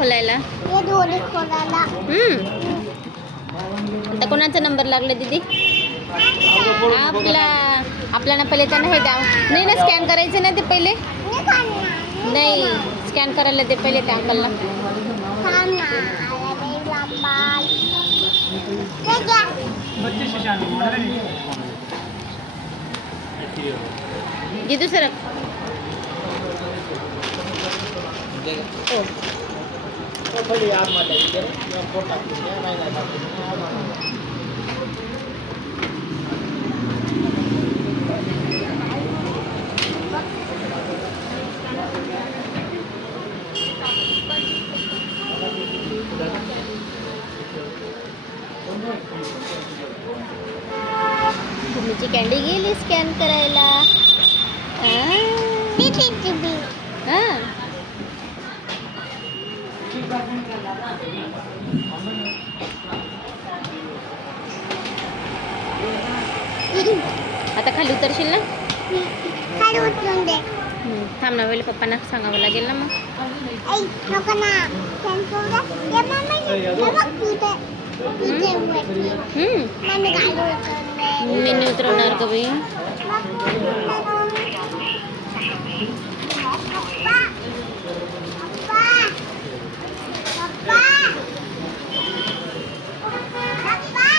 खोलायला? हे दोन्ही खोलायला. हम्म. आता कोणाचा नंबर लागला दीदी? आपला आपला ना पहिले त्यांना हे द्याव. नाही ना स्कॅन करायचं ना ते पहिले? नाही स्कॅन करायला ते पहिले त्या अंकलला खाणार अरे बाबा ते घ्या दिदू सर हो भूमीची कॅन्डी गेली स्कॅन करायला हा. आता खाली उतरशील ना? खाली उचलून दे. हम्म, थांब ना वेळी पप्पांना सांगावं लागेल ना मग. मी उतरवणार का बाई. मग